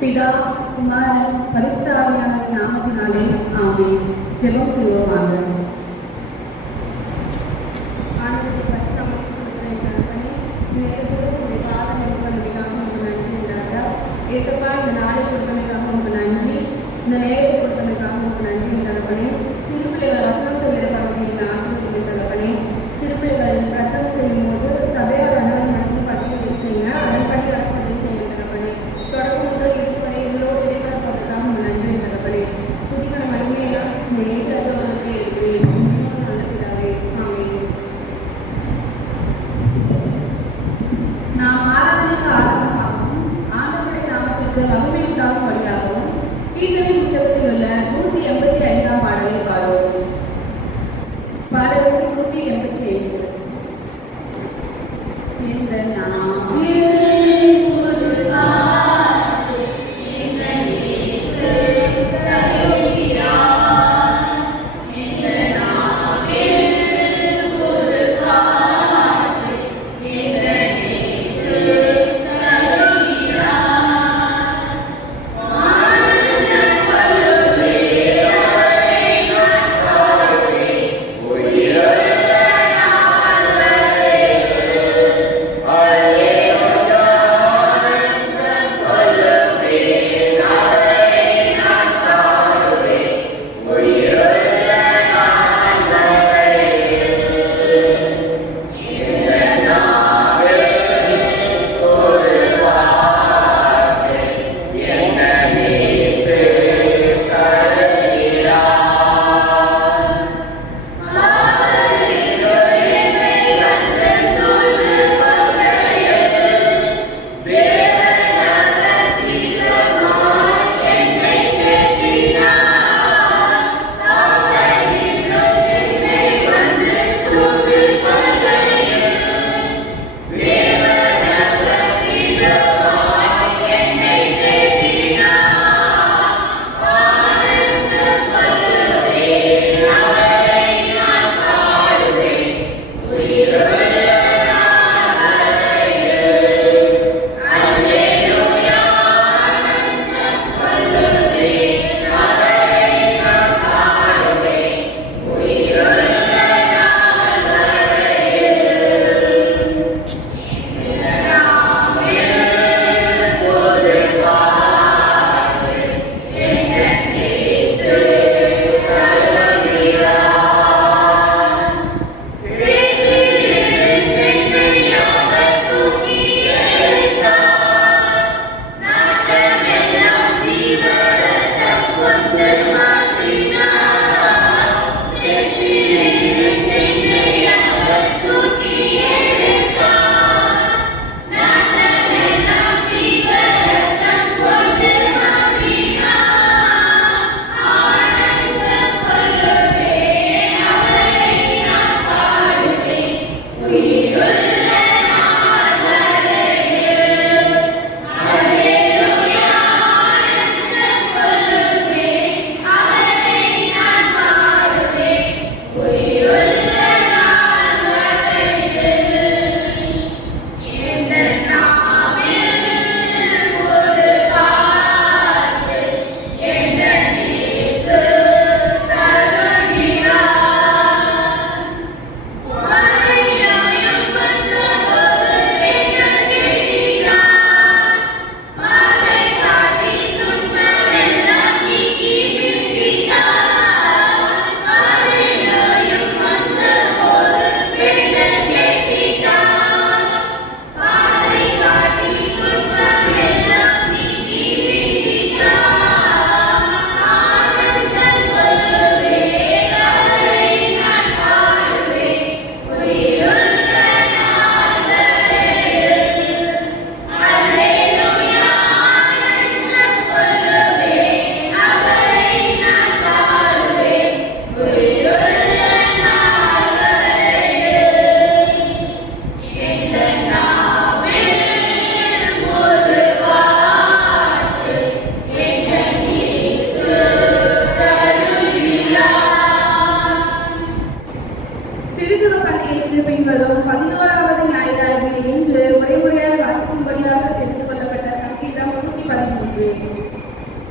பிதா குமாரன் பரிசுத்தாவியான நாமத்தினாலே ஆமென். ஜெபம் செய்வோமாக. ஆண்டவருடைய பரிசுத்தமான கொடுக்கிற தகப்பனே, நேரத்தோடு உங்களுடைய பாதம் கொடுக்கிறதுக்காக உங்களுக்கு நன்றி ராஜா. ஏசப்பா, இந்த நாளை கொடுத்தமைக்காக உங்களுக்கு நன்றி, இந்த நேரத்தை கொடுத்தமைக்காக உங்களுக்கு நன்றி தகப்பனே. சிறுபிள்ளைகள் ரத்தம் செய்கிற பகுதியில் ஆசிரியர்கள் தகப்பனே, சிறுபிள்ளைகள் ரத்தம் செய்யும் போது சபையார் அனைவரும் மனசும் பதிவு செய்யுங்க, அதன்படி நடப்பதை செய்ய தகப்பனே. தொடர்பு முதல் இறுதி வரை உங்களோடு இடைப்படப்பதற்காக உங்கள் நன்றி தகப்பனே. புதிய மகிமையெல்லாம் இந்த நேரத்தோடு இருக்கிறேன். நல்ல பிதாவே, ஆமென். நாம் ஆராதனைக்கு ஆரம்பமாகவும் ஆண்டவருடைய நாமத்திற்கு மகிமை உண்டாகும் வழியாகவும் கீர்த்தனை புத்தகத்தில் உள்ள 185ஆம் பாடலை பாடுவோம். பாடல் 185. இந்த நாவில் ஆனந்த கொள்ளுவே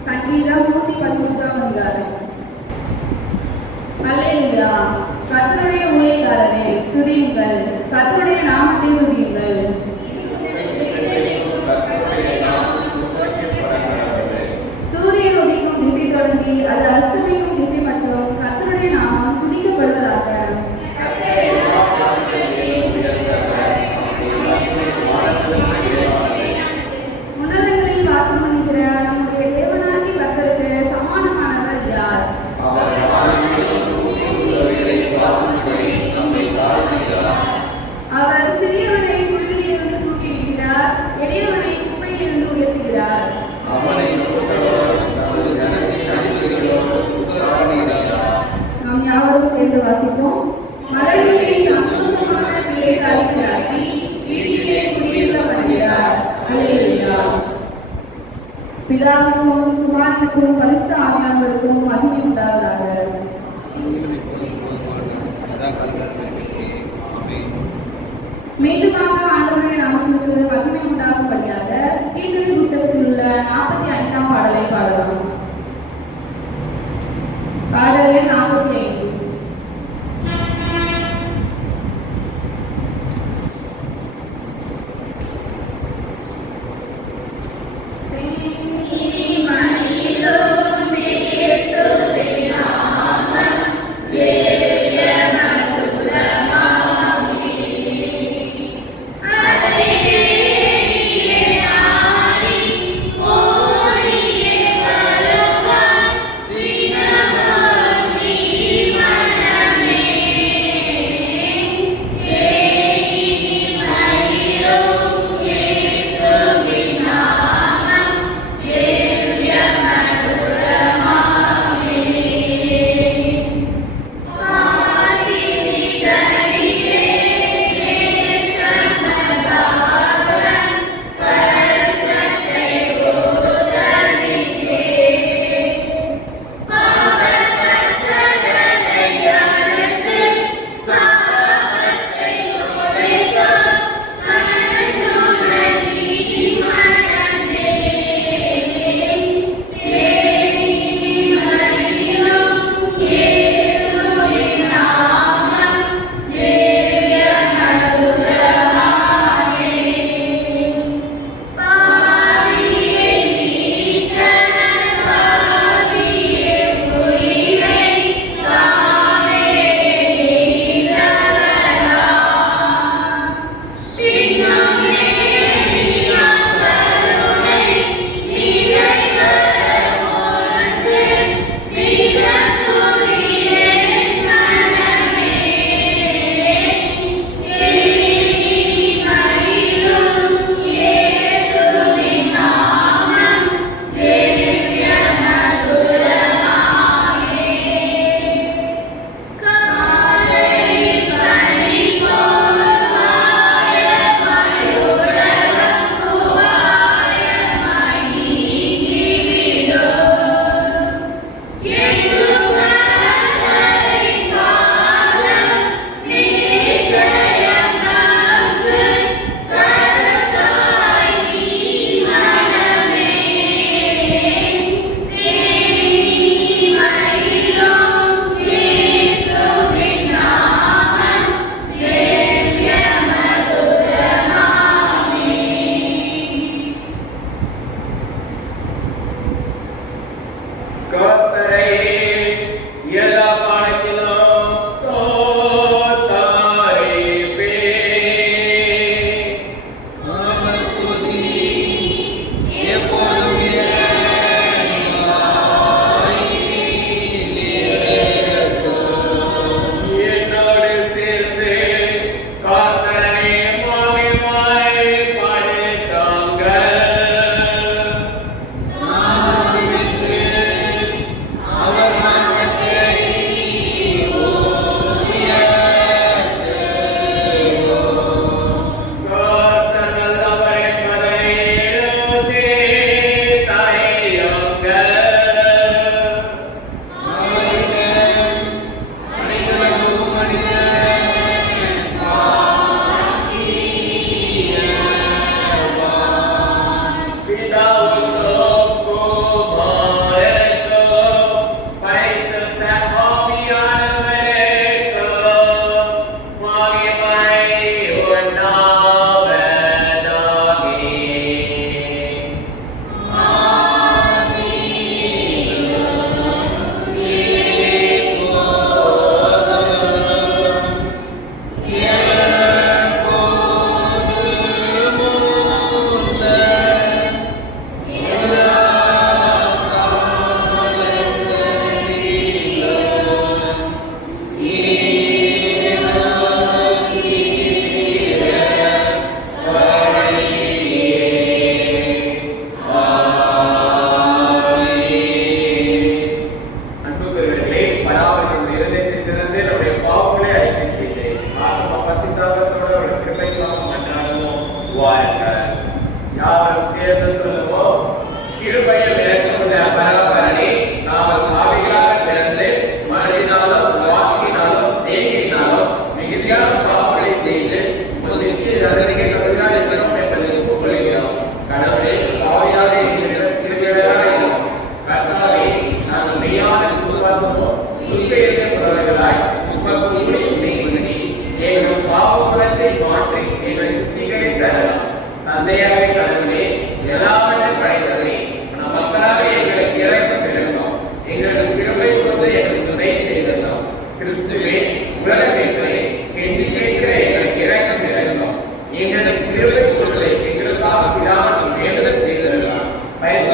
சங்கீதம் 113 அதிகாரம். அல்லேலூயா. கர்த்தருடைய ஊழியக்காரரே துதியுங்கள், கர்த்தருடைய நாமத்தை துதியுங்கள். சூரியன் உதிக்கும் திசை தொடங்கி அது அஸ்தமிக்கும் திசை மட்டும் கர்த்தருடைய நாமம் துதிக்கப்படுவதாக. உன்னதங்களில் வாசம் பண்ணுகிற நம்முடைய தேவனாகி கர்த்தருக்கு சமானமானவர் யார்? அவர் சிறியவனை புழுதியிலிருந்து தூக்கி விடுகிறார், எளியவனை குப்பையிலிருந்து உயர்த்துகிறார். நாம் யாவரும் சேர்ந்து வாசிப்போம். மலர்களில் அற்புதமான பிள்ளைக்கு அழைக்கிறாட்டி வீட்டிலே குடியிருக்க வருகிறார். அல்லேலூயா. பிதாவுக்கும் குமாரனுக்கும் பரிசுத்த ஆவியானவருக்கும் மகிமை உண்டாவதாக. மீண்டுமாக ஆண்டவருடைய நாமத்திற்கு மகிமை உண்டாகும்படியாக கீழ்த்தனை புத்தகத்தில் உள்ள 45ஆம் பாடலை பாடலாம். பாடல் எண் 45. Viva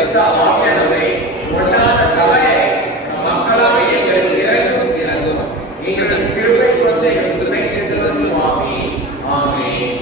பரிசுத்த ஆவியானவரை ஒன்றான சபையை மக்களாக எங்களுக்கு இறங்கும் எங்களுடைய கிருபை கொண்டு எங்களுக்கு துணை செய்தது சுவாமி. ஆமென்.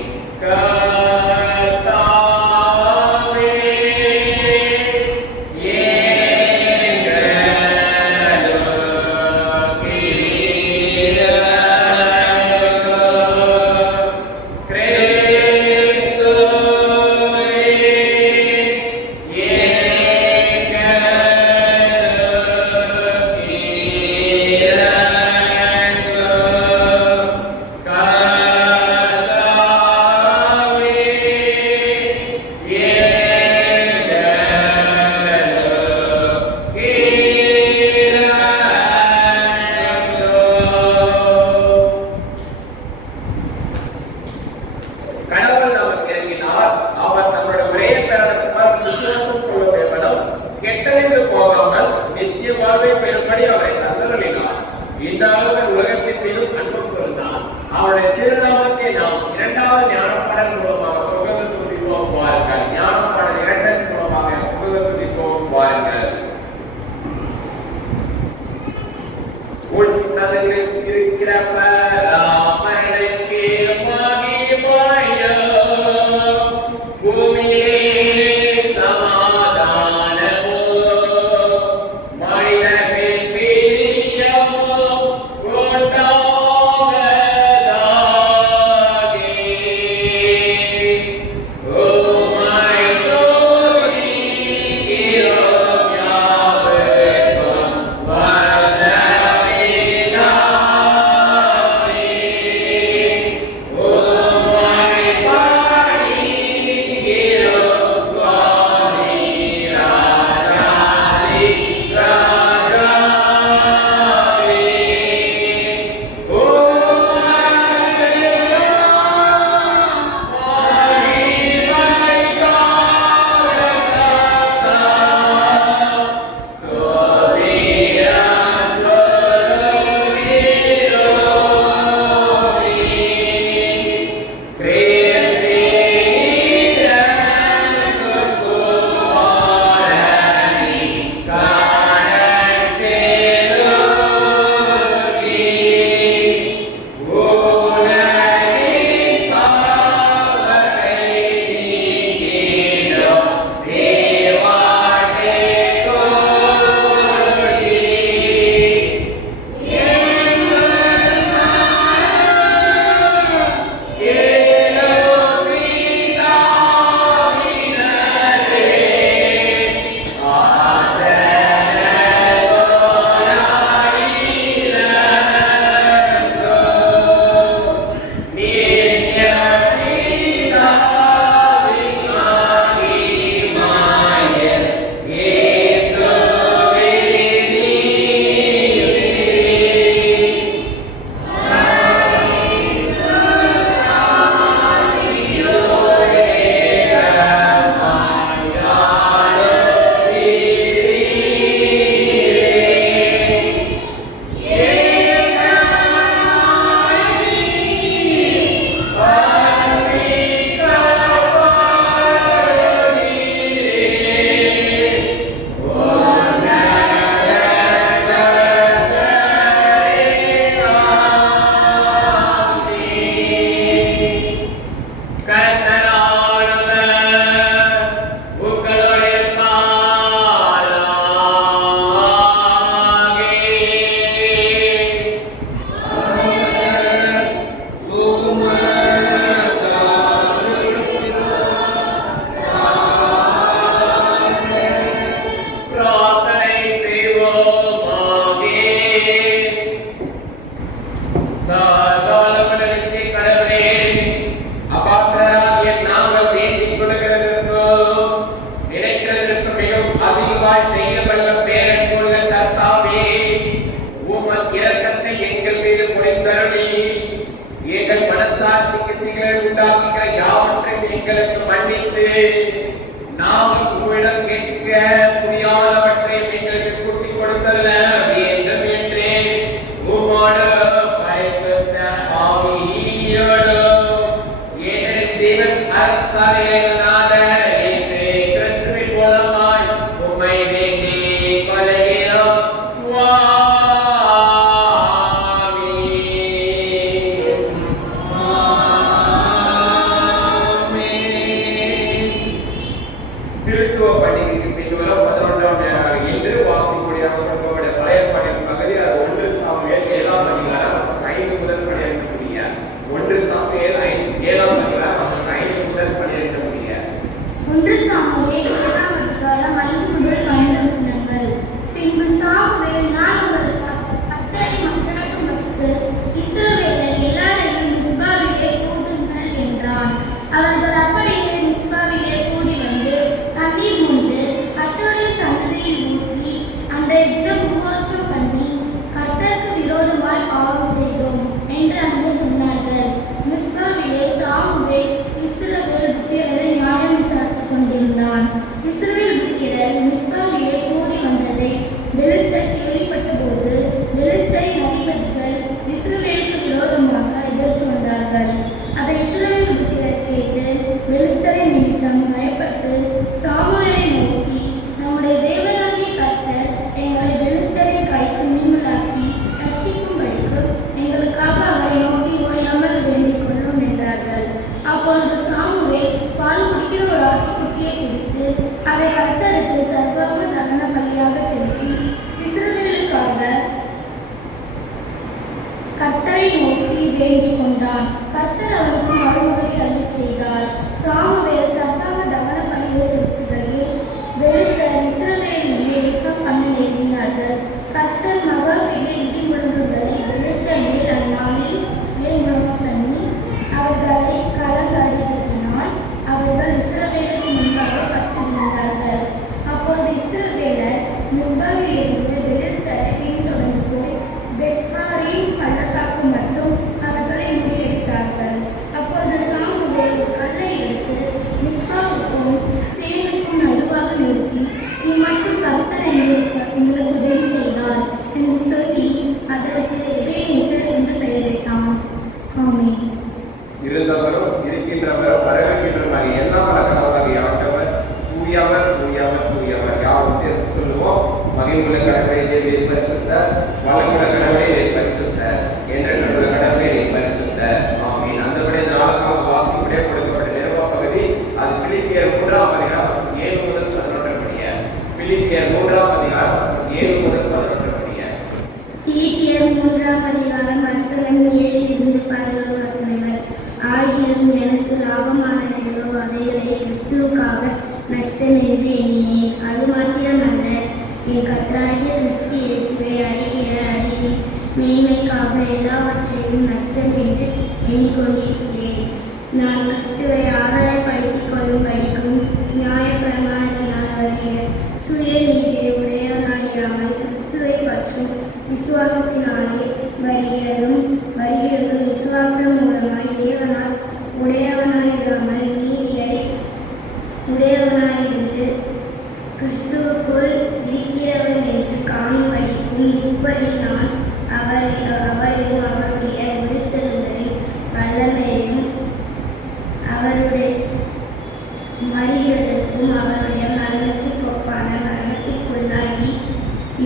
உம்மை வேண்டிக் கொள்கிறோம் சுவாமி. திருத்துவ பண்டிகைக்கு பின்வரும் 11ஆம் நாளாக இன்று வாசிக்குடியாக கொடுக்கப்பட்ட பழைய பாடலின் பகுதி அது 1 சாமுவேல் 7ஆம் அதிகாரம் வசனம் 5 முதல் 12 முடிய. 1 சாமுவேல் 7ஆம் அதிகாரம் வசனம் 5 முதல் 12 முடிய. 1 சாமுவேல் 7ஆம் அதிகாரம் 5 முதல் 12 வசனங்கள். பின்பு சாமுவேல், நான் உங்களுக்கு கர்த்தரை மன்றாடும்படிக்கு இஸ்ரவேலர் எல்லாரையும் மிஸ்பாவிலே கூட்டுங்கள் என்றான். அவர்கள் அப்படியே மிஸ்பாவிலே கூடி வந்து தண்ணீர் மொண்டு கர்த்தருடைய சன்னதியில் ஊற்றி அன்றைய தினம் உபவாசம் பண்ணி கர்த்தருக்கு விரோதமாய் பாவம் செய்தோம் என்று அங்கே சொன்னார்கள். மிஸ்பாவிலே சாமுவேல் இஸ்ரவேல் புத்திரரை நியாயம் விசாரித்துக் கொண்டிருந்தான். இஸ்ரவேல் புத்திரர் மிஸ்பாவிலே கூடி வந்ததை பெலிஸ்தர் கேள்விப்பட்டபோது பெலிஸ்தரின் அதிபதிகள் இஸ்ரவேலுக்கு விரோதமாக எதிர்த்து வந்தார்கள். அதை இஸ்ரவேல் புத்திரர் கேட்டு பெலிஸ்தரின் நிமித்தம் பயப்பட்டு சாமுவேலை நோக்கி, நம்முடைய தேவனாகிய கர்த்தர் எங்களை பெலிஸ்தரின் கைக்கு நீங்களாக்கி ரட்சிக்கும்படிக்கு எங்களுக்காக அவரை நோக்கி ஓயாமல் வேண்டிக் கொள்ளும் என்றார்கள். அப்பொழுது சாமுவேல் பால் குடிக்கிற ஒரு ஆட்டுக்குட்டியை பிடித்து அதை கர்த்தருக்கு சர்வாங்க தகன பலியாக செலுத்தி இஸ்ரவேலுக்காக கர்த்தரை நோக்கி வேண்டிக் கொண்டான். கர்த்தர் அவனுக்கு மறுமொழி அருளிச் செய்தார். சாமுவேல் சர்வாங்க தகன பலியை செலுத்துகையில் பெலிஸ்தர் இஸ்ரவேலின் மேல் யுத்தம் பண்ண நேர்ந்தார்கள். கர்த்தர் மகா பெரிய இடி முழங்குகளை பெலிஸ்தர் மேல் அந்நாளில் முழங்க பண்ணி அவர்களை கலங்கடித்ததினால் அவர்கள் இஸ்ரவேலுக்கு முன்பாக பட்டு விழுந்தார்கள். அப்போது இஸ்ரவேலர் மிஸ்பாவிலிருந்து பெலிஸ்தரை பின்தொடர்ந்து போய் பெத்பாரின் பள்ளத்தாக்கு மட்டும் அவர்களை முறியடித்தார்கள். அப்போது சாமுவேல் ஒரு கல்லை எடுத்து மிஸ்பாவுக்கும் சேனுக்கும் நடுவாக நிறுத்தி, இம்மட்டும் கர்த்தர் எங்களுக்கு உதவி செய்தார் என்று சொல்லி அதற்கு எபேனேசர் என்று பெயரிட்டான். ஆமென். இருந்தவரும் இருக்கின்றவரும் வரவிருக்கின்றவரும் எல்லாம் கடவுளாகிய ஆண்டவர் தூயவர் தூயவர் தூயவர். யாரும் சேர்த்து சொல்லுவோம். மகிழ்வுள்ள கடவுளை தேவரீர் பரிசுத்தர், வளமுள்ள கடவுளை நீர் பரிசுத்தர், என்றென்றுள்ள கடவுளை நீர் பரிசுத்தர். ஆமென். அந்தபடி இந்த நாளுக்காக வாசிக்குடியே கொடுக்கப்பட்ட நிறுவ பகுதி அது பிலிப்பியர் 3ஆம் அதிகாரம் வசனம் 7 முதல் 11 முடிய. பிலிப்பியர் 3ஆம் அதிகாரம் வசனம் 7 முதல் 11 முடிய. பிலிப்பியர் 3ஆம் அதிகாரம் வசனம் 7 இருந்து 11 வசனங்கள். ஆகிலும் எனக்கு லாபமானதோ அவைகளை கிறிஸ்துவுக்காக நஷ்டம் என்று எண்ணினேன். அது மாத்திரமல்ல, என் கர்த்தராகிய கிறிஸ்து இயேசுவை அறிகிற அறிவின் மேன்மைக்காக எல்லாவற்றையும் நஷ்டம் என்று எண்ணிக்கொண்டிருக்கிறேன். நான் கிறிஸ்துவை ஆதாயப்படுத்திக் கொள்ளும்படிக்கும் நியாயப்பிரமாணத்தினால் வருகிற சுயநீதியை உடையவனாயிராமல் கிறிஸ்துவை பற்றும் விசுவாசத்தினாலே வருகிறதும் விசுவாசம் மூலமாய் தேவனால் உடையவனாயிராமல் நீதியை உடையவனாயிருந்து கிறிஸ்துவுக்குள் இருக்கிறவன் என்று காணும்படிக்கும் இப்படி நான் அவரையும் அவருடைய உயிர்த்தெழுதலின் வல்லமையையும் அவருடைய மறிகிறதற்கும் அவருடைய மரணத்திற்கு ஒப்பான மரணத்திற்குள்ளாகி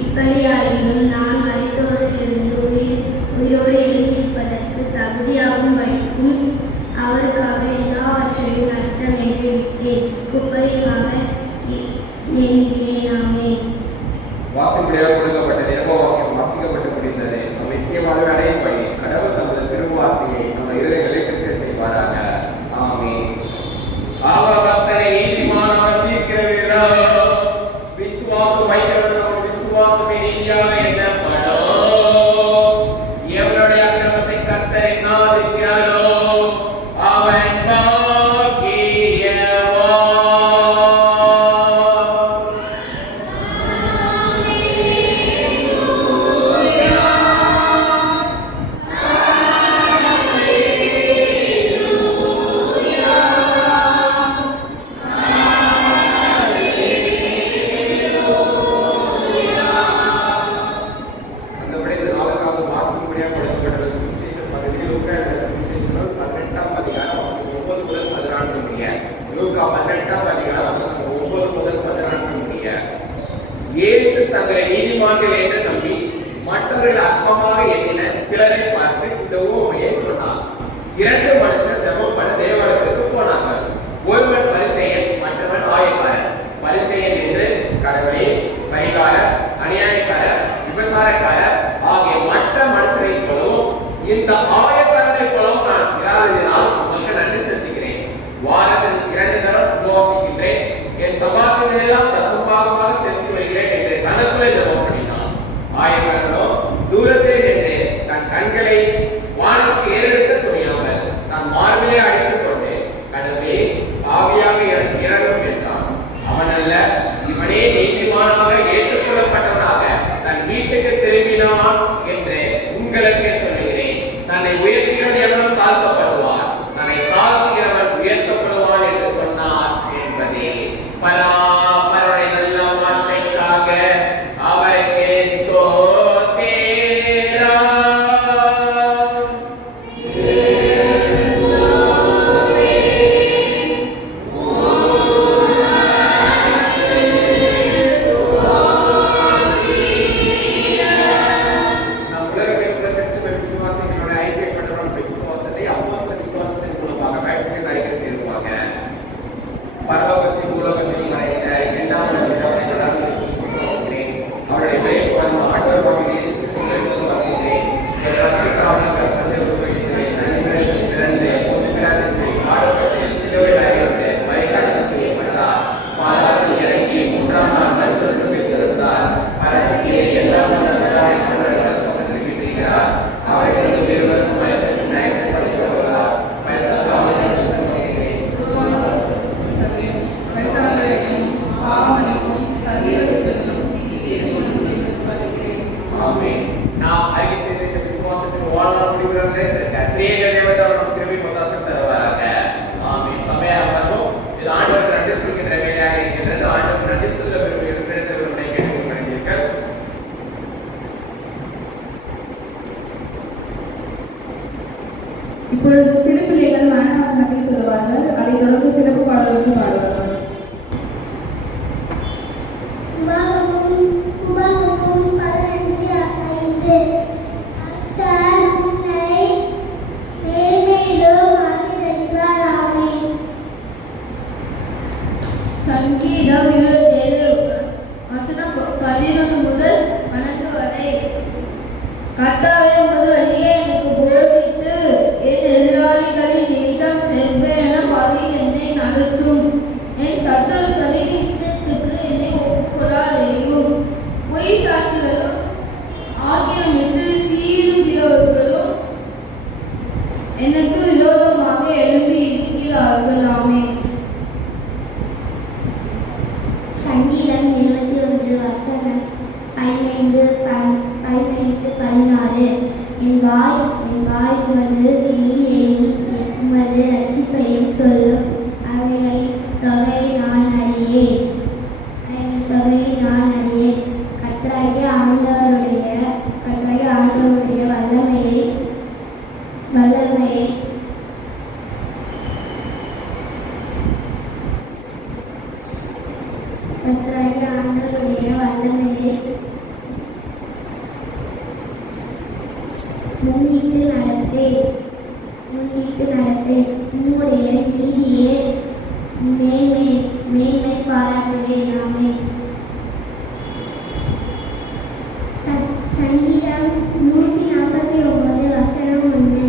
இப்படியாயினும் நான் மரித்தோரிலிருந்து உயிரோடு எழுந்திருப்பதற்கு தகுதியாகும் படிக்கும் அவருக்காக எல்லாவற்றையும் நஷ்டம் என்று விட்டேன், குப்பையுமாக எண்ணுகிறேன். ஆமென். வாசிக்குடியாக கொடுக்கப்பட்ட நிறுவ வாக்கியம் வாசிக்கப்பட்டு முடிந்தது. நாம் நித்தியமாக அடையும்படி கடவுள் தமது திருவார்த்தையை நம்ம இருதயங்களை திருக்க செய்வாராக. ஆமென். பக்தனை நீதிமானாக தீர்க்கிறவர்களோ விசுவாசம் வைக்கிறவர்கள் நம்ம விசுவாசமே நீதியாக எண்ணப்படும். எவனுடைய அக்கிரமத்தை கர்த்தர் எண்ணாதிருக்கிறாரோ அவன் பாக்கியவான். இயேசு தங்களை நீதிமான்கள் என்று நம்பி மற்றவர்கள் அற்பமாக எண்ணின சிலரை பார்த்து இந்த உவமையை சொன்னார். 2 மனுஷர் ஜெபம் பண்ண தேவாலயத்திற்கு போனார்கள். ஒருவன் பரிசேயன், மற்றவன் ஆயக்காரன். பரிசேயன் என்று கடவுளே, பரிகாரர், அநியாயக்காரர், விபசாரக்காரர் ஆகிய மற்ற மனுஷரை போலவும் இந்த ஆயக்காரனை போலவும் நான் இராததினால் உங்களுக்கு நன்றி செலுத்துகிறேன். வாரத்தில் 2 தரம் உபவாசிக்கின்றேன். என் சபாத்தினை எல்லாம் தசமபாகமாக செலுத்தி வருகிறேன் என்று தனக்குள்ளே ஜெபம் பண்ணினான். ஆயக்காரனோ தூரத்தில் நின்று தன் கண்களை வானத்துக்கு ஏறெடுக்க துணியாமல் தன் மார்பிலே அடித்துக் கொண்டு கடவுளே, ஆவியாக எனக்கு இறங்கும் என்றான். அவன் அல்ல, இவனே நீதிமானாக ஏற்றுக்கொள்ளப்பட்டவனாக தன் வீட்டுக்கு திரும்பினான் என்று உங்களுக்கு சொல்லுகிறேன். தன்னை உயர்த்துகிறவன் எவனும் தாழ்த்தப்படுவான், தன்னை தாழ்த்துகிறவன் உயர்த்தப்படுவான் என்று சொன்னார் என்பதே பராபரனுடைய நல்ல வார்த்தைக்காக அவருக்கு ஸ்தோத்திரம். பரலோகத்தில் பூலோகத்தில் அடைந்த எண்ணாம் அவருடைய விளைவு ஆண்டவராக இயேசு கிறிஸ்துவை விசுவாசிக்கிறேன். என் பரிசுத்தாவின் கற்பத்தில் உருவாகிய நன்மைகள் பிறந்து பொது பிரார்த்தனை பாடப்பட்டு சிலுவையில் அறையப்பட்டு மறியடிப்பு செய்யப்பட்டார். பாதாளத்தில் இறங்கி 3ஆம் நாள் மருத்துவருக்கு பெற்றிருந்தார். பரத்துக்கு எல்லா பக்கத்தில் விட்டிருக்கிறார். அவர்களுக்கு பெருவரும் மருத்துவ விநாயகர் படைத்தவர்களார். நாம் அறிக்கை செய்த இந்த விசுவாசத்தின் வாழ்நாள் முடிவுகளை திரியேக தேவதாவின் கிருபை பிரகாசம் தருவாராக. ஆமென். சபையாக வருவோம். இது ஆண்டவருக்கு நன்றி சொல்கின்ற வேலையாக இருக்கின்றது. ஆண்டவருக்கு நன்றி சொல்ல விரும்புகிறவர்களை கேட்டுக்கொள்கிறீர்கள். இப்பொழுது சிறு பிள்ளைகள் மரணவசனத்தை சொல்லுவார்கள். அதைத் தொடர்ந்து சிறப்பு பாடல்களுக்கு பாடுவார்கள். சங்கீதம் 27 வசனம் 11 முதல் 12 வரை. கர்த்தாவே, உமது வழியை எனக்கு போதித்து என் எதிராளிகளின் நிமித்தம் செவ்வேன பாதையில் என்னை நடத்தும். என் சத்துருக்களின் இஷ்டத்துக்கு என்னை ஒப்புக்கொடாதேயும். பொய் சாட்சிகளும் ஆக்கிரமித்து சீறுகிறவர்களும் எனக்கு விரோதமாக எழும்பி இருக்கிறார்கள். ஆமென். சங்கீதம் 21 வசனம் 15 16. என் வாய் உமது நீதியையும் உமது ரட்சிப்பையும் சொல்லும். அவைகளின் தொகையை நான் அறியேன். கர்த்தராகிய ஆண்டவருடைய வல்லமையை முன்னிட்டு நடப்பேன். உம்முடைய நீதியே மேன்மை பாராட்டுவேன். ஆமென். சங்கீதம் 149 வசனம் 1.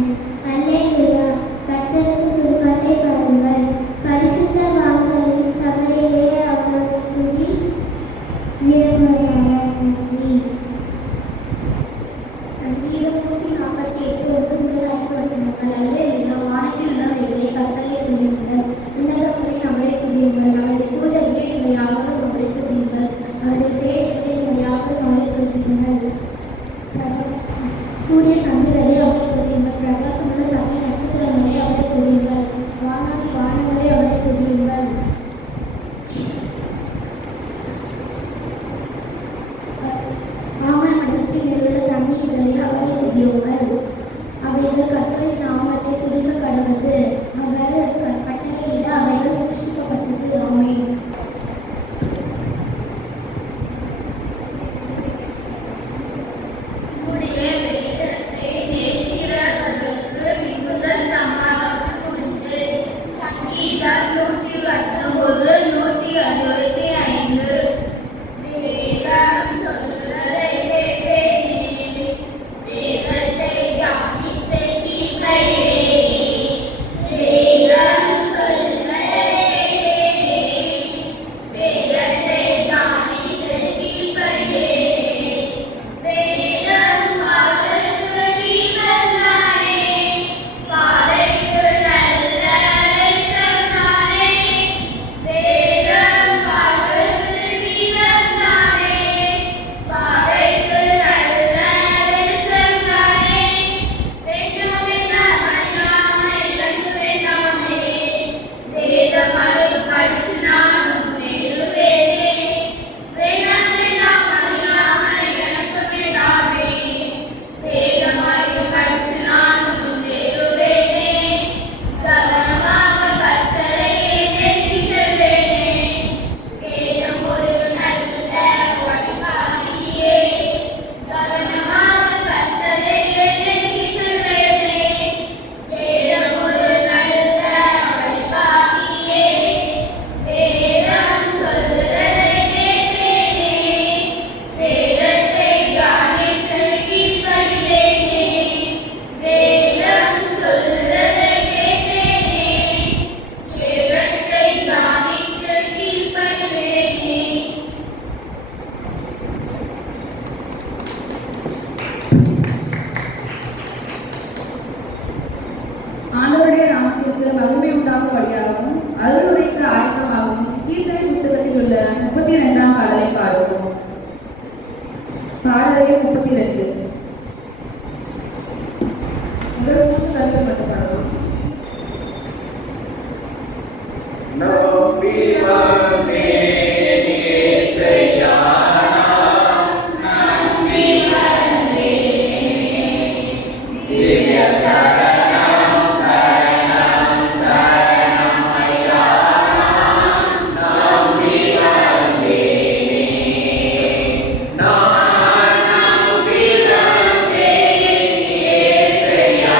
அல்லேலூயா, கர்த்தருக்கு துதிபாட்டை பாடுங்கள். பரிசுத்தவான்களின் சபையிலே அவருடைய துதி விரும்புகிறார். நன்றி. சங்கீதம் 148 1 முதல் 5 வசனங்கள். அல்லேலூயா, வானத்தில் உள்ளவைகளே கர்த்தரை துதியுங்கள். உன்னதங்களில் அவரை துதியுங்கள். அவருடைய தூதர்களே நீங்கள் யாவரும் அவரை துதியுங்கள். அவருடைய சேனைகளே நீங்கள் யாவரும் அவரை துதியுங்கள். சூரிய சந்திரரே அவரை துதியுங்கள். பிரகாசமுள்ள சகல நட்சத்திரங்களே அவரை துதியுங்கள். வானாதி வானங்களே அவரை துதியுங்கள். ஆமணத்தின் மேலுள்ள தண்ணீர்களே அவரை துதியுங்கள். அவைகள் கர்த்தரின் நாமத்தை துதிக்க கடவது. அவர் கட்டளையிட அவைகள் சிருஷ்டிக்கப்பட்டது. ஆமென். உம்முடைய வேதத்தை நேசிக்கிறவர்களுக்கு மிகுந்த சமாதானம் உண்டு. சங்கீதம் 119:165. வேதம் சொல்லுவதை கேட்பேனே, வேதத்தை தியானித்து கீழ்ப்படிவேனே. வேதம் சொல்லுவதை கேட்பேனே, வேதத்தை தியானித்து கீழ்ப்படிவேனே. வேதம் காதலுக்கு தீபந்தானே, பாதைக்கு நல்ல வெளிச்சம்தானே. வேதம் காதலுக்கு தீபந்தானே, பாதைக்கு நல்ல வெளிச்சம்தானே. வேண்டுமெல்லாம் அறியாமை இழந்து வேண்டாமே, வேதம் அதை படிச்சு நான் முன்னேறுவேனே. வேண்டாம் அறியாமை எனக்கு வேண்டாமே, வேதம் அதை படிச்சு நான் முன்னேறுவேனே. கவனமாக கர்த்தரையே நெருங்கி செல்வேனே, வேதம் ஒரு நல்ல வழிகாட்டியே. கவனமாக கர்த்தரையே நெருங்கி செல்வேனே, வேதம் ஒரு நல்ல வழிகாட்டியே. வேதம் சொல்லுவதை கேட்பேனே, வேதத்தை தியானித்து கீழ்ப்படிவேனே. வேதம் சொல்லுவதை கேட்பேனே, வேதத்தை தியானித்து கீழ்ப்படிவேனே. ஆண்டவருடைய நாமத்திற்கு மகிமை உண்டாகும்படியாகவும் அருளுரைக்கு ஆயத்தமாகவும் கீர்த்தனை புத்தகத்தில் உள்ள 32ஆம் பாடலை பாடுவோம். பாடலே 32. முதல் 3 கருவிகள் மட்டும் பாடுவோம். நம்பி வந்தேன் இயேசையா, நம்பி வந்தேன் திவ்ய சரணம் சரணம் சரணம் ஐயா, நம்பி வந்தேனே. நான் நம்பி வந்தேன் இயேசையா,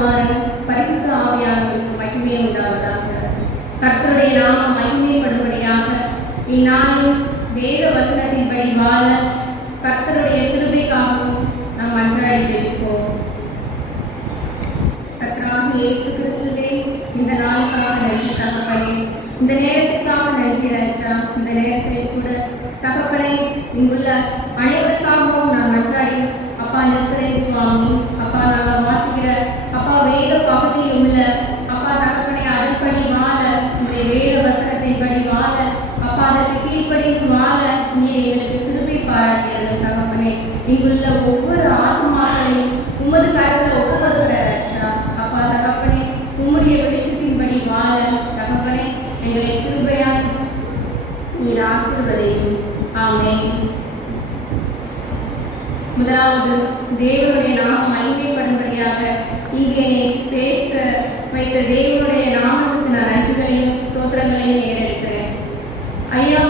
குமாரன் பரிசுத்த ஆவியானவருக்கு மகிமை உண்டாவதாக. கர்த்தருடைய நாமம் மகிமைப்படும்படியாக இந்நாளில் வேத வசனத்தின்படி வாழ கர்த்தருடைய கிருபைக்காகவும் நாம் மன்றாடி ஜெபிப்போம். கர்த்தராகிய இயேசு கிறிஸ்துவே, இந்த நாளுக்காக நன்றி தகப்பனே, இந்த நேரத்துக்காக நன்றி ராஜா. இந்த நேரத்தில் கூட தகப்பனே, இங்குள்ள அனைவருக்காகவும் நான் மன்றாடி அப்பா நிற்கிறேன் சுவாமி. அப்பா நாங்கள் வாசிக்கிற அப்பா வேத பகுதியில் உள்ள அப்பா தகப்பனே அதன்படி வாழ, உங்களுடைய வேத வசனத்தின்படி வாழ, அப்பா அதற்கு கீழ்ப்படிந்து வாழ நீர் எங்களுக்கு கிருபை பாராட்டியர்கள் தகப்பனே. இங்குள்ள ஒவ்வொரு ஆத்மாக்களையும் உமது கருத்தில் ஒப்புக்கொடுக்கிற ராஜா. அப்பா தகப்பனே, உம்முடைய வெளிச்சத்தின்படி வாழ தகப்பனே எங்களை கிருபையாக நீர் ஆசீர்வதியும். ஆமென். முதலாவது, தேவனுடைய நாமம் மகிமைப்படும்படியாக இங்கே பேச வைத்த தேவனுடைய நாமத்துக்கு நான் நன்றிகளையும் ஸ்தோத்திரங்களையும் ஏறெடுக்கிறேன். ஐயா,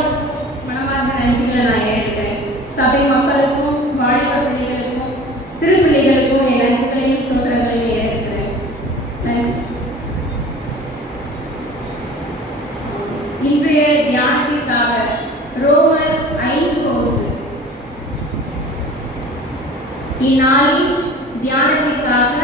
மனமார்ந்த நன்றிகளை நான் ஏறெடுக்கிறேன். சபை மக்களுக்கும் வாலிப பிள்ளைகளுக்கும் சிறு பிள்ளைகளுக்கும் என் நன்றிகளையும் ஸ்தோத்திரங்களையும் ஏறெடுக்கிறேன். நன்றி. இன்றைய தியானத்திற்காக ரோமர் 5:1. இந்நாளின் தியானத்திற்காக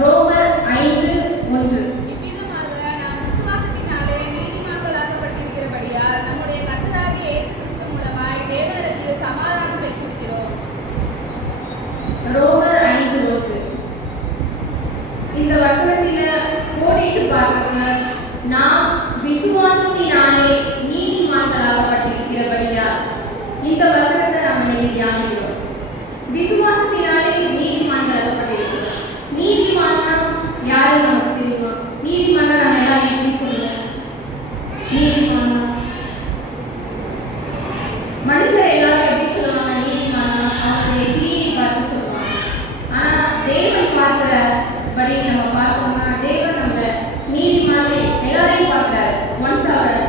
ரோமர் 5:1. இவ்விதமாக நாம் விசுவாசத்தினாலே நீதிமான்களாக்கப்பட்டிருக்கிறபடியால் நம்முடைய கர்த்தராகிய இயேசு கிறிஸ்து மூலமாய் தேவனிடத்தில் சமாதானம் பெற்றிருக்கிறோம். ரோமர் 5:1. இந்த வசனத்தில கோடிட்டு பார்க்கறப்ப நாம் விசுவாசத்தினாலே நீதிமான்களாக்கப்பட்டிருக்கிறபடியால் இந்த வசனத்தை நாம் இன்னைக்கு தியானிக்கிறோம். விசுவாசத்தினாலே நீதிமான்களாக்கப்பட்டிருக்கிறோம். நீதிமானா யாரு நமக்கு தெரியுமா? நீதிமானா நம்ம எல்லாம் எப்படி சொல்லுவோம்? நீதிமானா மனுஷர் எல்லாரும் எப்படி சொல்லுவாங்க? நீதிமானா அவங்களுடைய கிரியை பார்த்து சொல்லுவாங்க. ஆனா தேவன் பார்க்கிறபடி நம்ம பார்த்தோம்னா தேவன் நம்ம நீதிமானை எல்லாரையும் பார்க்கிறாரு. ஒன்ஸ் அவர்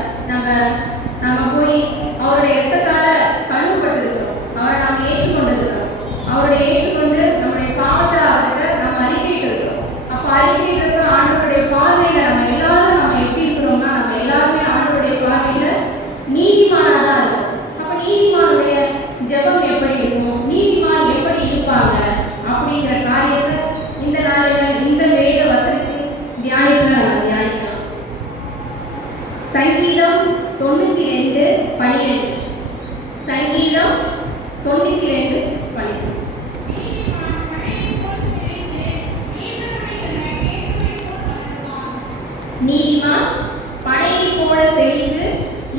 நம்ம போய் அவருடைய இரத்தத்தால கழுவப்பட்டிருக்கிறோம். அவரை நாம் ஏற்றுக்கொண்டிருக்கிறோம். அவருடைய ஏற்றுக்கொண்டு நம்முடைய பாவத்தை அவர்கிட்ட நம்ம அறிக்கைட்டு இருக்கிறோம். அப்ப அறிக்கைட்டு இருக்கிற ஆண்டவருடைய பார்வையில நம்ம எல்லாரும் நம்ம எப்படி இருக்கிறோம்னா நம்ம எல்லாருமே ஆண்டவருடைய பார்வையில நீதிமானாதான் இருக்கும். அப்ப நீதிமானுடைய ஜெபம் எப்படி இருக்கும், நீதிமான் எப்படி இருப்பாங்க அப்படிங்கிற காரியத்தை இந்த நாளில இந்த வேத வசனத்தின் தியானிப்புல நம்ம தியானிக்கலாம். சங்கீதம் 92:12. சங்கீதம் 92:12. நீதிமான் பனையை போல செழித்து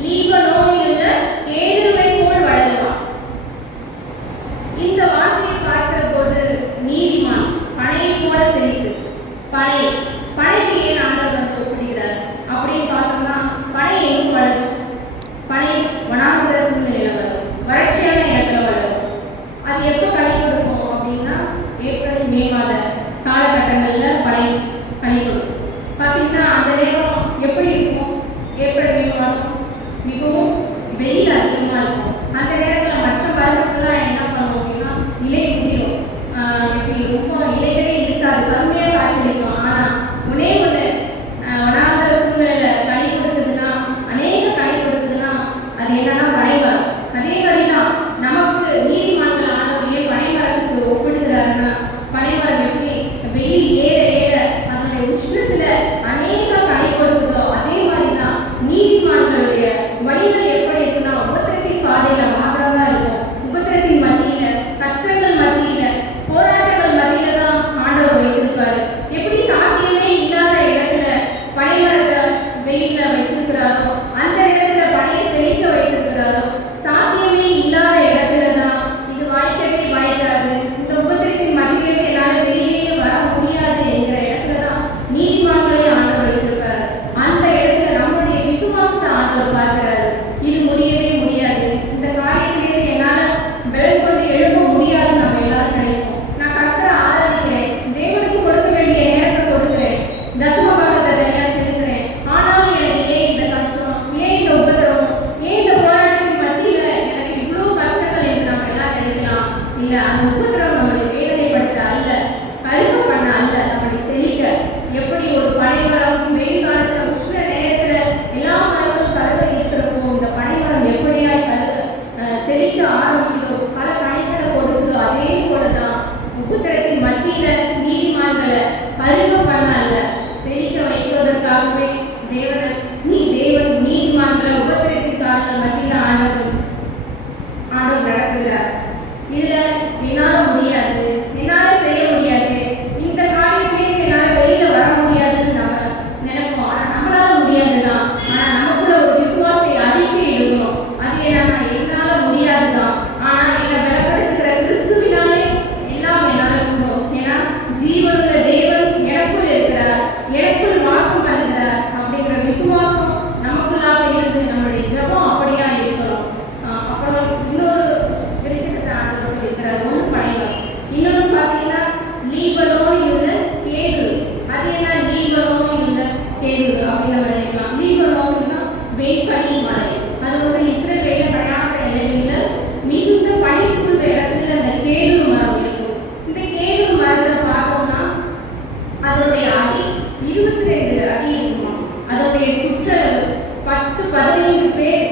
லீபனோனில் உள்ள கேதுருவை போல் வளருவான். இந்த வார்த்தையை பார்க்கிற போது நீதிமான் பனையை போல செழித்து, பனைக்கு ஏன் ஆண்டவர் வந்து ஒப்பிடுகிறார் அப்படின்னு பார்த்தோம்னா பனை எங்கும் வளரும். பனை வனாந்திர சூழ்நிலையில வரும், வறட்சியான இடத்துல வளரும். அது எப்போ கனி கொடுக்கும் அப்படின்னா ஏப்ரல் மே மாத காலகட்டங்கள்ல கனி கொடுக்கும். பார்த்தீங்கன்னா அந்த நேரம் எப்படி இருக்கும்? ஏப்ரல் மே மாதம் மிகவும் வெயில் அதிகமாக இருக்கும். அந்த நேரத்தில் மற்ற மரத்துக்கெல்லாம் என்ன பண்ணுவோம் அப்படின்னா இலை குதிரும். இப்படி ரொம்ப இலைகளே இருக்காது, கம்மியாக காய்ச்சலிக்கும். ஆனால் ஒரே ஒன்று வனாந்தர சூழ்நிலையில கனி கொடுக்குதுன்னா, அநேக கனி கொடுக்குதுன்னா அது என்னன்னா பனைமரம். அதே மாதிரிதான் நமக்கு நீதிமான்கள் ஆண்டவர் ஏன் பனைமரத்துக்கு ஒப்பிடுகிறாருன்னா, பனைமரம் எப்படி வெயில் ஏற ஏற அதனுடைய உஷ்ணத்துல அநேக கனி கொடுக்குதோ அதே மாதிரிதான் நீதிமான்களுடைய வழிகள் எப்படி இருக்குன்னா உபத்திரத்தின் பாதையில மாத்திரம்தான் இருக்கும். உபத்திரத்தின் மத்தியில, கஷ்டங்கள் மத்தியில, போராட்டங்கள் மத்தியில தான் ஆண்டவர் வைத்திருப்பாரு. எப்படி சாத்தியமே இல்லாத இடத்துல பனைமரத்தை வெயில்ல வைத்திருக்கிறாரோ, அந்த இடத்துல பனையை செழிக்க வைத்திருக்கிறாரோ, சாத்தியமே இல்லாத இடத்துல தான் இது வாய்க்கவே வாய்க்காது, இந்த உபத்திரத்தின் மத்தியிலிருந்து என்னால வெளியே வர முடியாது என்கிற இடத்துல தான் நீதிமான்களே ஆண்டவர் வைத்திருக்கிறார். அந்த இடத்துல நம்முடைய விசுவாசத்தை ஆண்டவர் பார்க்கிறாரு. இது முடியவே முடியாது, இந்த காரியத்திலிருந்து என்னால பலன் கொண்டு எழும்ப முடியாது நம்ம எல்லாரும் நினைப்போம். நான் கர்த்தரை ஆராதிக்கிறேன், தேவனுக்கு கொடுக்க வேண்டிய நேரத்தை கொடுக்கிறேன், தசம பாகத்தை தனியா செலுத்துறேன். ஆனாலும் எனக்கு ஏன் இந்த கஷ்டம், ஏன் இந்த உபத்திரம், ஏன் இந்த போராட்டத்தின் மத்தியில எனக்கு இவ்வளவு கஷ்டங்கள் என்று நம்ம எல்லாம் நினைக்கலாம். இல்ல, அந்த உபத்திரம் நம்மளை வேதனைப்படுத்த அல்ல, கருக்க பண்ண அல்ல, நம்மளை செழிக்க ஆரம்பிக்குதோ, பல கணைகளை கொடுக்குதோ, அதே போலதான் உபத்திரத்தின் மத்தியில நீதிமான்களை பருவ பண்ண அல்ல, செழிக்க வைப்பதற்காகவே தேவன் நீதிமான்களை உபத்திரத்தின் காலங்கள் மத்தியில ஆண்டவர் நடத்துகிறார். இதுல என்னால முடியாது, என்னால செய்ய முடியாது, இந்த காரியத்திலேயே என்னால வெளியில வர முடியாதுன்னு நம்ம நினைப்போம். ஆனா நம்மளால முடியாதுதான். ஆனா நமக்குள்ள ஒரு விசுவாசை அறிக்கை எடுக்கணும். அது என்னன்னா, என்னால முடியாதுதான், ஆனா என்னை பலப்படுத்துகிற கிறிஸ்துவினாலே எல்லாம் என்னால முடியும். ஏன்னா ஜீவனுள்ள தேவன் எனக்குள் இருக்கிறார், எனக்குள் வாசம் பண்ணுகிறார் அப்படிங்கிற விசுவாசம் நமக்குள்ளாக இருந்து நம்மளுடைய ஜெபம் அப்படியா இருக்கணும். அப்புறம் இன்னொரு விருட்சத்தை ஆண்டவர் சொல்லியிருக்கிறார். ஒன்று பனைமரம், இன்னொன்று பார்த்தீங்கன்னா லீபனோன் உள்ள கேதுரு. அது என்ன லீபனோன் உள்ள கேதுரு அப்படின்னு நம்ம நினைக்கலாம். லீபனோன்னா வெண்பனி மலை. அது வந்து இஸ்ரவேல பிரயாண எல்லைகளில் மிகுந்த பனி சூழ்ந்த இடத்துல அந்த கேதுரு மரம் இருக்கும். இந்த கேதுரு மரத்தை பார்த்தோம்னா அதனுடைய அடி 22 அடி இருக்குமா. அதனுடைய சுற்றளவு 10-15 பேர்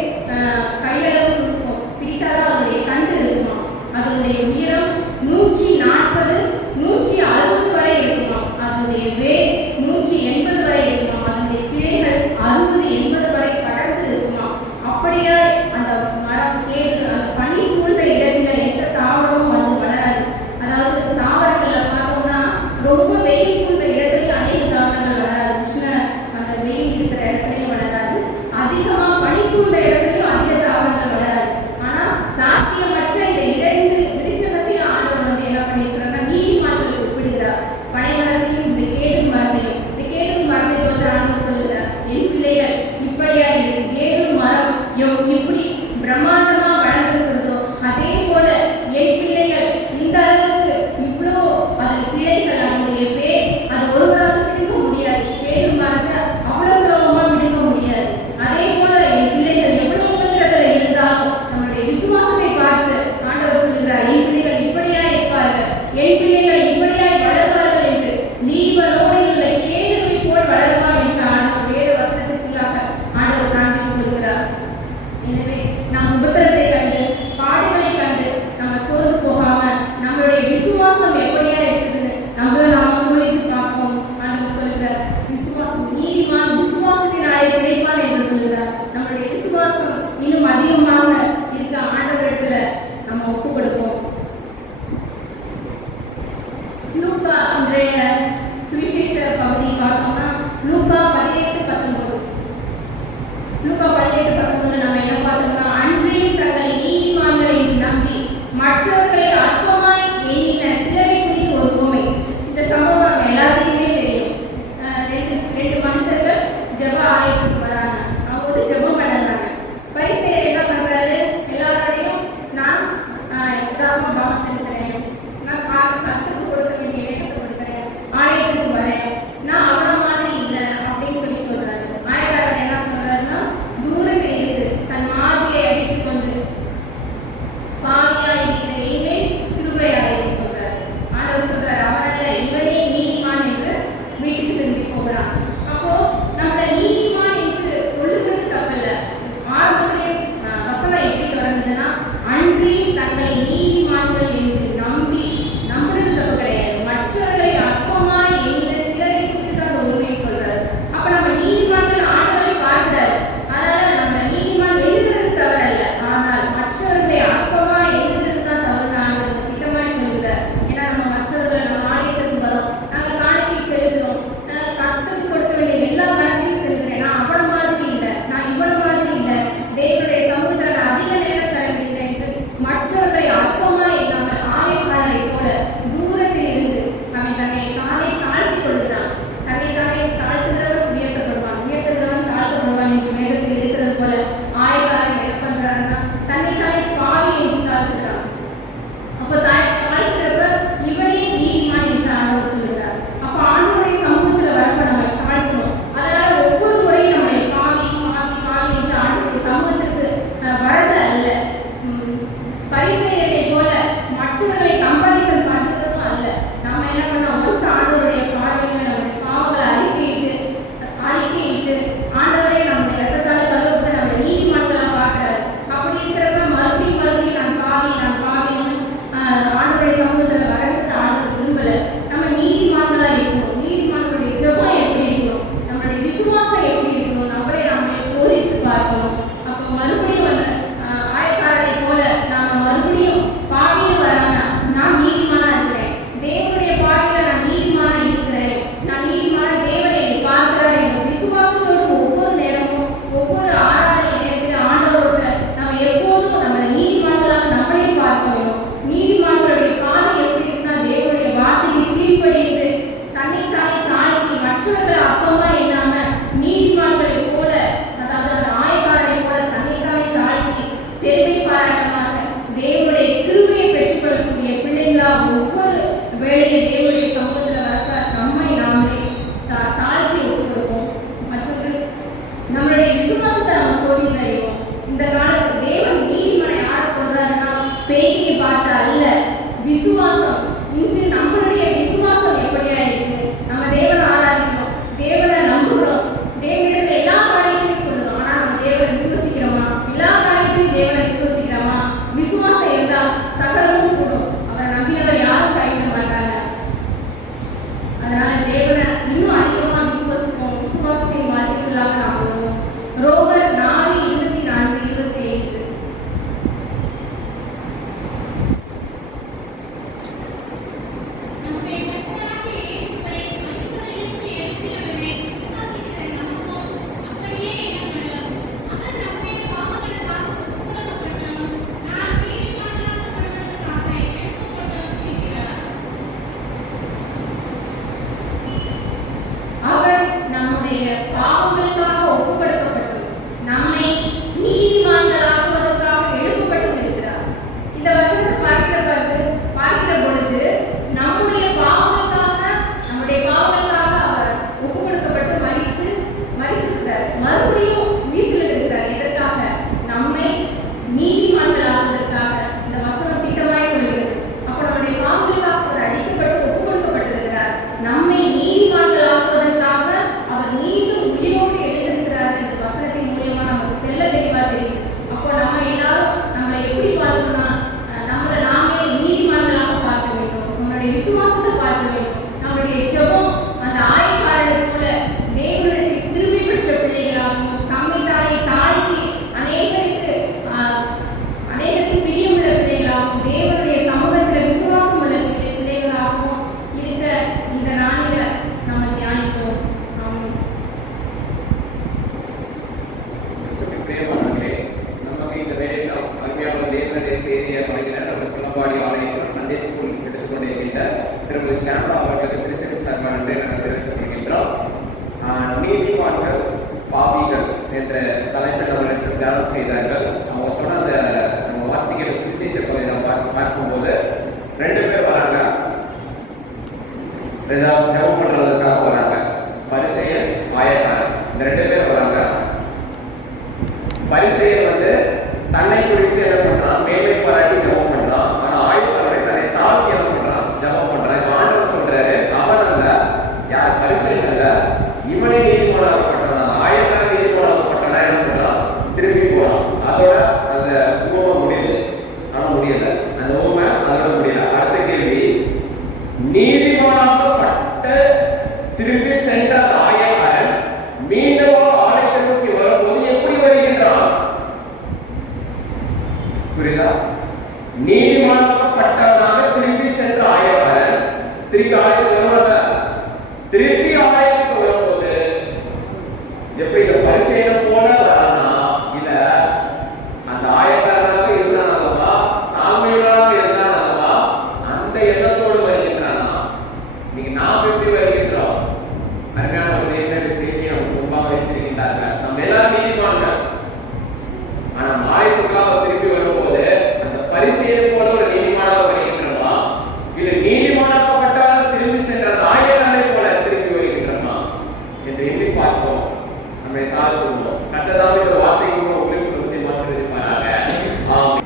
கையளவு இருக்கும். பிடித்தாதான் அதனுடைய கண்டு இருக்குமா. அதனுடைய உயரம் 140-160 வரை இருக்குமா. அதனுடைய வேர் 180 வரை இருக்குமா. அதனுடைய கிளைகள் 60-80 வரை படர்ந்து இருக்குமா. அப்படியே அந்த மரம் கேது அந்த பனி சூழ்ந்த இடத்துல எந்த தாவரமும் வந்து வளராது. அதாவது தாவரங்கள்ல பார்த்தோம்னா ரொம்ப வெயில் சூழ்ந்த இடத்துலயும் அநேக தாவரங்கள் வளராது. அந்த வெயில் இருக்கிற இடத்துலயும் வளராது. அதிகமா பனி சூழ்ந்த இடத்துலயும் அதிக தாவரங்கள் வளராது. ஆனா சாத்தியமற்ற இந்த 2 விருட்சத்தையும் ஆண்டவர் வந்து என்ன பண்ணியிருக்கிறாங்க, நீதிமான்களுக்கு ஒப்பிடுகிறார். பனைமரத்தையும் இந்த கேது மரத்தையும். இந்த கேது மரத்துக்கு வந்து ஆண்டவர் சொல்லுகிறார், என் பிள்ளைகள் இப்படியா இருக்கு. கேது மரம் இப்படி பிரம்மாண்டமா வளர்ந்திருக்கிறதோ அதே போல என் பிள்ளைகள் இந்த அளவுக்கு இவ்வளோ அதன் பிள்ளைகள் அதனுடைய பேர் அது ஒருவரால் பிடிக்க முடியாது. கேது மரத்தை அவ்வளவு சுலபமா பிடிக்க முடியாது. அதே போல என் பிள்ளைகள் எவ்வளவு உபத்திரத்துல இருந்தாலும் நம்முடைய விசுவாசத்தை பார்த்து ஆண்டவர் சொல்லுகிறார், என் பிள்ளைகள் இப்படியா இருப்பார்கள், என் பிள்ளைகள் இப்படியாய் வளர்வார்கள் என்று. லீபனோனில் உள்ள கேதுவை போல் வளர்வார் என்று ஆண்டவர் வேத வசனத்திற்குள்ளாக ஆண்டவர் காண்பித்து கொடுக்கிறார். எனவே நாம் உபத்திரத்தை கண்டு பாடுகளை கண்டு நம்ம சோர்ந்து போகாம நம்மளுடைய விசுவாசம் எப்படியா இருக்குதுன்னு நம்மள நாம சோதித்து பார்ப்போம். ஆண்டவர் சொல்லுகிறார், நீதிமான் விசுவாசத்தினாலே பிழைப்பான் என்று சொல்லுகிறார். நம்மளுடைய விசுவாசம் இன்னும் அதிகமாக இருக்க ஆண்டவரிடத்துல நம்ம ஒப்பு கொடுப்போம். லூக்கா இன்றைய சுவிசேஷ பகுதி பார்த்தோம்னா லூக்கா 18-19 நம்ம என்ன பார்த்தோம்னா, அன்றையும் தங்கள் நீதிமான்களை நம்பி மற்றவர்களை அற்பமாய் எண்ணின சிலரை குறித்து ஒரு உவமை. இந்த சம்பவம் நம்ம எல்லாத்தையுமே தெரியும். ரெண்டு மனுஷர்கள் ஜெப ஆலயத்துக்கு வராங்க. அவங்க வந்து ஜெபம் பண்ணுறாங்க. பரிசேயர் என்ன பண்றாரு, எல்லாரோடையும் நான் கவனம் செலுத்துறேன், நான் கத்துக்கு கொடுக்க வேண்டிய நேரத்தை கொடுக்குறேன், ஆலயத்துக்கு வரேன், நான் அவன மாதிரி இல்லை அப்படின்னு சொல்லி சொல்றாரு. ஆயக்காரர் என்ன சொல்றாருன்னா, தூரத்தில் இருந்து தன் மாதிரியை அழைத்துக் கொண்டு பாவியா இருக்கிற இனிமேல் கிருபையாயிரு சொல்றாரு. ஆண்டவர் சொல்றாரு, அவனல்ல இவனே நீதிமான் என்று வீட்டுக்கு திரும்பி போகிறான். அப்போ நம்மள நீதிமான் என்று சொல்லுகிறது தப்பல்ல. ஆரம்பத்திலே வசனம் எப்படி தொடங்குதுன்னா, அன்றியும் தங்கள் நீதிமான்கள் என்று நம்பி நம்புறது தப்பு கிடையாது. மற்றவர்களை அற்பமாய் எண்ணின சிலரை குறித்து தான் அந்த உண்மையை சொல்றாரு. அப்ப நம்ம நீதிமான்கள் ஆண்டவரை பார்க்கிறாரு. அதனால நம்ம நீதிமான் எழுதுறது தவறல்ல, ஆனால் மற்றவர்களை அற்பமாய் எழுதுறது தான் தவறு. ஆண்டவர் திட்டமாய் சொல்லுகிறார். ஏன்னா நம்ம மற்றவர்களை நம்ம ஆலயத்துக்கு வரோம், நாங்க காணிக்கை செலுத்துறோம், கர்த்தருக்கு கொடுக்க வேண்டிய எல்லா கணக்கையும் செலுத்துறேன். நான் அவன மாதிரி இல்லை, நான் இவன மாதிரி இல்லை, தேவனுடைய சமூகத்தில் அதிக நேரம் செலவிடுகிறேன் என்று மற்றவர்களை அற்பமாய் நம்ம ஆலய செய்தியை பார்த்து அல்ல, விசுவாசம். இன்று நம்மளுடைய விசுவாசம் எப்படியா இருக்கு? நம்ம தேவனை ஆராதிக்கிறோம், தேவனை நம்புகிறோம், தேவனிடத்துல எல்லா காரியத்தையும் சொல்லுறோம். ஆனா நம்ம தேவனை விசுவசிக்கிறோமா? எல்லா காரியத்தையும் தேவனை விசுவசிக்கிறோமா? விசுவாசம் இருந்தா சகலமும் கூடும். அவரை நம்பினவர் யாரும் கைவிட மாட்டாங்க. அதனால தேவனை இன்னும் அதிகமா விசுவாசிப்போம். விசுவாசத்தின் வாழ்க்கைக்குள்ளாக நாம் வருவோம். ரோமர் 4:24-25. அவர் நம்முடைய பாவங்களுக்காக ஒப்புக்கொடுக்கப்பட்டு நம்மை நீதிமான்களாக்குவதற்காக எழுப்பப்பட்டும் இருக்கிறார். இந்த வசனத்தை பார்க்கிற பொழுது நம்முடைய பாவங்களுக்காக அவர் ஒப்புக்கொடுக்கப்பட்டு மரித்திருக்கிறார், மறுபடியும் உயிர்த்தெழுந்து இருக்கிறார். எதற்காக? நம்மை நீதிமான்களாக்குவதற்காக. இந்த வசனம் திட்டமாய் சொல்கிறது. அப்ப நம்முடைய பாவங்களுக்காக அவர் அடிக்கப்பட்டு ஒப்புக்கொடுக்கப்பட்டிருக்கிறார். நம்மை நீதிமான்களாக்குவதற்காக அவர் மீண்டும் உயிரோடு எழுந்திருக்கிறார். இந்த வசனத்தின் மூலியமா நமக்கு தெளிவா தெரியும். அப்போ நம்ம எல்லாரும் நம்மளை எப்படி பார்க்கணும்னா, நம்மளை நாமே நீதிமான்களாக பார்க்க வேண்டும். நம்மளுடைய விசுவாசத்தை பார்க்க வேண்டும். நம்மளுடைய ஜெபம் அந்த ஆயக்காரரை போல தேவனிடத்தில் திரும்பி பெற்ற பிள்ளைகளாகவும், தம்மை தானே தாழ்த்தி அநேகருக்கு பிரியமுள்ள பிள்ளைகளாகவும், தேவனுடைய சமூகத்தில் விசுவாசம் உள்ள பிள்ளைகளாகவும் இருக்க இந்த நாளில நம்ம தியானிப்போம். ஆமென். பிரியமானவர்களே, நமக்கு இந்த வேலையில் அருமையான தேவனுடைய செய்தியை வழங்கின நம்ம குளம்பாடி ஆலயத்தில் சண்டே ஸ்கூல் எடுத்துக்கொண்டிருக்கின்ற திருமதி ஸ்டாம்ரா அவர்களுக்கு திருச்செவி சார்பான நன்றி நாங்கள் தெரிவித்துக் கொள்கின்றோம். நீதிமான்கள் பாவிகள் என்ற தலைப்பில் அவர்களுக்கு தியானம் செய்தார்கள். அவங்க சொன்ன அந்த நம்ம வாசிக்கிற சுவிசேஷ பகுதியை நம்ம பார்க்கும்போது 2 பேர் வராங்க. ஜெபம் பண்றதுக்காக வராங்க. பரிசேயன், ஆயக்காரன், இந்த 2 பேர் வராங்க. பரிசேயன் தன்னை குறித்து என்ன பண்றான்? மேன்மை பாராட்டி ஜெபம் பண்றான். ஆனா ஆயக்காரனை தன்னை தாழ்த்தி என்ன பண்றான்? ஜெபம் பண்றான். ஆண்டவர் சொல்றாரு, அவன் அல்ல, யார்? பரிசேயன் அல்ல, இவனே நீதிமானாகப்பட்டனா, ஆயக்காரன் நீதிமானாகப்பட்டனா என்ன பண்றான்? திரும்பி போறான். அதோட அந்த உவமை முடியுது. ஆனா முடியல, அந்த உவமை அதோட முடியல. அடுத்த கேள்வி, நீதிமானாகப்பட்ட திரும்பி சென்ற ஆயக்காரன் மீண்டும் ஆலயத்தை நோக்கி வரும்போது எப்படி வருகின்றான்? புரியுதா? நீதிமானாகப்பட்டவனாக திரும்பி சென்ற ஆயக்காரன் திருப்பி ஆலயத்துக்கு வருவாங்க. திருப்பி ஆலயத்துக்கு வரும்போது எப்படி இந்த பரிசேயனை போல வரானா? இல்ல அந்த ஆயக்காரனாக இருந்தானல்லவா, தாழ்மையுள்ளவனாக இருந்தானல்லவா, அந்த எண்ணத்தோடு வருகின்றானா? நீங்க நாம் எப்படி வருகின்றோம்? அருமையான ஒரு தேவனுடைய செய்தியை நமக்கு முன்பாக வைத்திருக்கின்றார்கள். நம்ம எல்லாரும் நீதிமான்கள். ஆனா ஆயத்துக்காக திரும்பி வரும்போது அந்த பரிசேயனை போல ஒரு நீதிமானாக வருகின்றோமா, இல்ல நீதிமானாக்கப்பட்டவர்கள் திரும்பி சென்ற ஆயக்காரனை போல திரும்பி வருகின்றோமா என்று எண்ணி பார்ப்போம். நம்மை தாழ்த்துவோம். கர்த்தர் இந்த வார்த்தை உங்களுக்கு குடும்பத்தை ஆசீர்வதிப்பாராக. ஆமென்.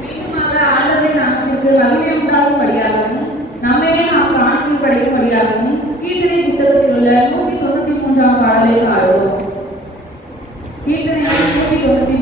மீண்டுமாக ஆண்டவரின் நாமத்திற்கு மகிமை உண்டாகும்படியாகவும் நம்மையே நாம் காணிக்கை படைக்கும்படியாகவும் கீர்த்தனை புத்தகத்தில் உள்ள 193ஆம் பாடலை பாடுவோம். கீர்த்தனை 193.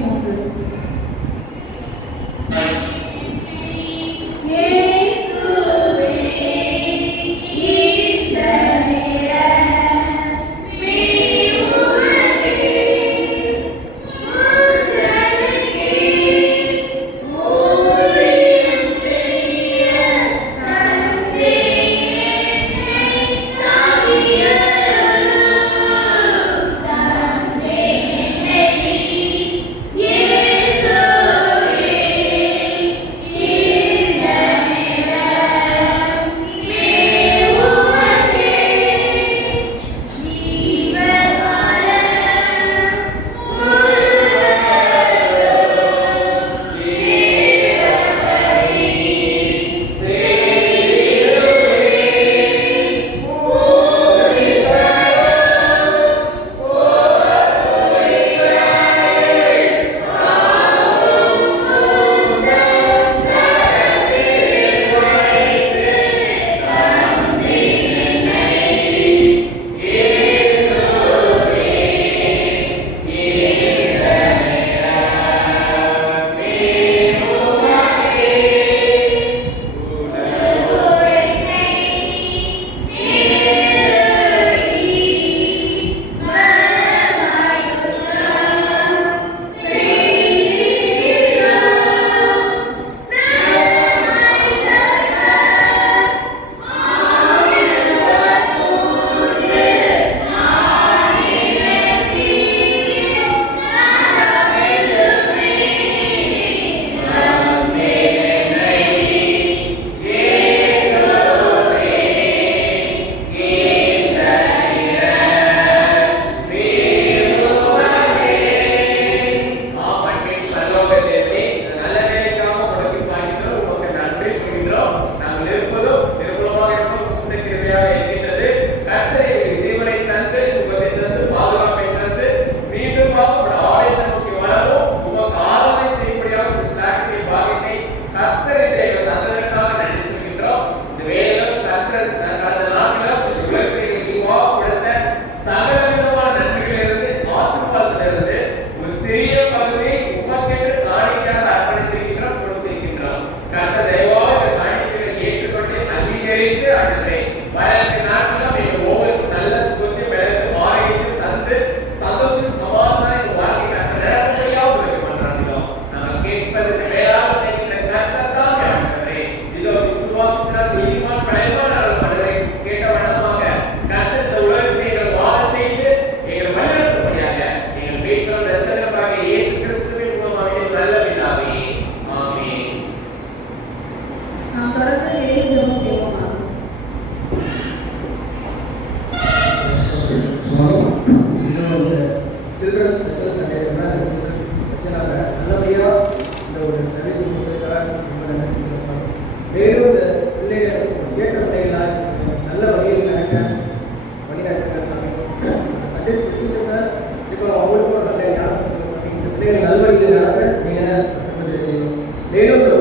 மேலும்